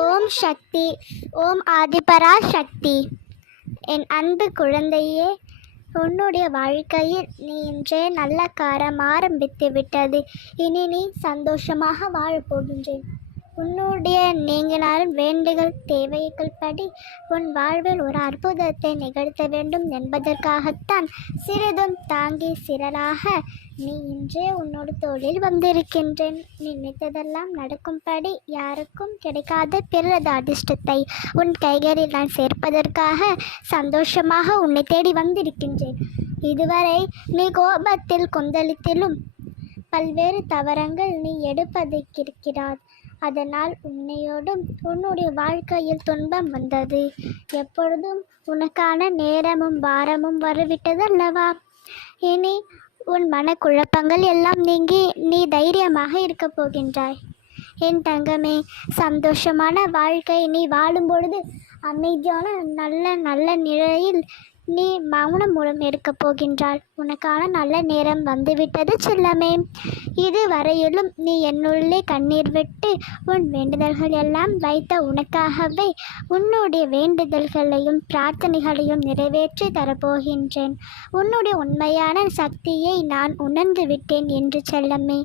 ஓம் சக்தி. ஓம் ஆதிபரா சக்தி. என் அன்பு குழந்தையே, உன்னுடைய வாழ்க்கையில் நீ இன்றே நல்ல காரம் ஆரம்பித்து விட்டது. இனி நீ சந்தோஷமாக வாழப்போகின்றேன். உன்னுடைய நீங்கினால் வேண்டுகள் தேவைகள் படி உன் வாழ்வில் ஒரு அற்புதத்தை நிகழ்த்த வேண்டும் என்பதற்காகத்தான் சிறிதும் தாங்கி சிறலாக நீ இன்றே உன்னோட தோளில் வந்திருக்கின்றேன். நீ நினைத்ததெல்லாம் நடக்கும்படி யாருக்கும் கிடைக்காத பிறத அதிர்ஷ்டத்தை உன் கைகளில் நான் சேர்ப்பதற்காக சந்தோஷமாக உன்னை தேடி வந்திருக்கின்றேன். இதுவரை நீ கோபத்தில் கொந்தளித்திலும் பல்வேறு தவறங்கள் நீ எடுப்பதற்கிறாய். அதனால் உன்னையோடும் உன்னுடைய வாழ்க்கையில் துன்பம் வந்தது. எப்பொழுதும் உனக்கான நேரமும் பாரமும் வரவிட்டதல்லவா? இனி உன் மனக்குழப்பங்கள் எல்லாம் நீங்கி நீ தைரியமாக இருக்கப் போகின்றாய். என் தங்கமே, சந்தோஷமான வாழ்க்கை நீ வாழும் பொழுது அமைதியான நல்ல நல்ல நிலையில் நீ மௌனம் மூலம் எடுக்கப் போகின்றாள். உனக்கான நல்ல நேரம் வந்துவிட்டது செல்லமே. இதுவரையிலும் நீ என்னுள்ளே கண்ணீர் விட்டு உன் வேண்டுதல்கள் எல்லாம் வைத்த உனக்காகவே உன்னுடைய வேண்டுதல்களையும் பிரார்த்தனைகளையும் நிறைவேற்றி தரப்போகின்றேன். உன்னுடைய உண்மையான சக்தியை நான் உணர்ந்து விட்டேன் என்று செல்லமே.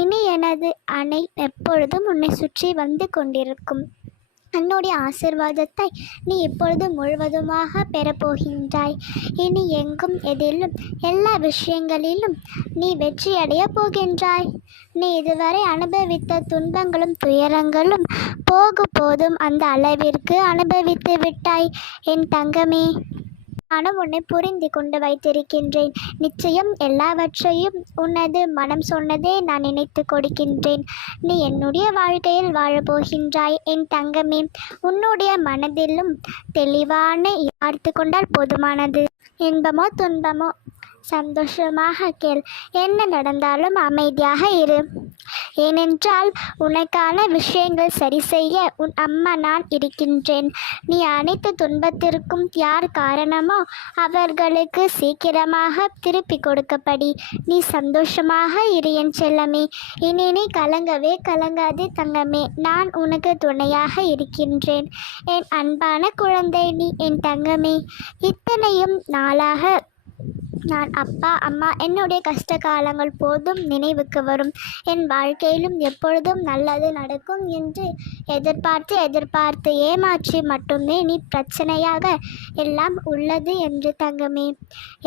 இனி எனது அணை எப்பொழுதும் உன்னை சுற்றி வந்து கொண்டிருக்கும். என்னுடைய ஆசிர்வாதத்தை நீ இப்பொழுது முழுவதுமாக பெறப்போகின்றாய். இனி எங்கும் எதிலும் எல்லா விஷயங்களிலும் நீ வெற்றியடைய போகின்றாய். நீ இதுவரை அனுபவித்த துன்பங்களும் துயரங்களும் போதும் அந்த அளவிற்கு அனுபவித்து விட்டாய் என் தங்கமே. நானும் உன்னை புரிந்து கொண்டு வைத்திருக்கின்றேன். நிச்சயம் எல்லாவற்றையும் உனது மனம் சொன்னதே நான் நினைத்து கொடுக்கின்றேன். நீ என்னுடைய வாழ்க்கையில் வாழப்போகின்றாய் என் தங்கமே. உன்னுடைய மனதிலும் தெளிவான பார்த்து கொண்டால் போதுமானது. இன்பமோ துன்பமோ சந்தோஷமாக கேள். என்ன நடந்தாலும் அமைதியாக இரு. ஏனென்றால் உனக்கான விஷயங்கள் சரி செய்ய உன் அம்மா நான் இருக்கின்றேன். நீ அனைத்து துன்பத்திற்கும் யார் காரணமோ அவர்களுக்கு சீக்கிரமாக திருப்பி கொடுக்கப்படி நீ சந்தோஷமாக இரு என் செல்லமே. இனி நீ கலங்கவே கலங்காதே தங்கமே. நான் உனக்கு துணையாக இருக்கின்றேன். என் அன்பான குழந்தை நீ என் தங்கமே. இத்தனையும் நாளாக நான் அப்பா அம்மா என்னுடைய கஷ்ட காலங்கள் போதும் நினைவுக்கு வரும். என் வாழ்க்கையிலும் எப்பொழுதும் நல்லது நடக்கும் என்று எதிர்பார்த்து ஏமாற்றி மட்டுமே நீ பிரச்சனையாக எல்லாம் உள்ளது என்று தங்கமே.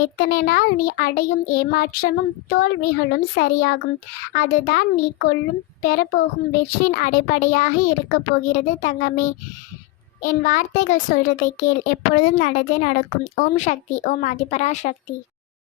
எத்தனை நாள் நீ அடையும் ஏமாற்றமும் தோல்விகளும் சரியாகும். அதுதான் நீ பெறப்போகும் வெற்றியின் அடிப்படையாக இருக்கப் போகிறது தங்கமே. என் வார்த்தைகள் சொல்றதை கேள். எப்பொழுதும் நடந்தே நடக்கும். ஓம் சக்தி. ஓம் ஆதிபரா சக்தி.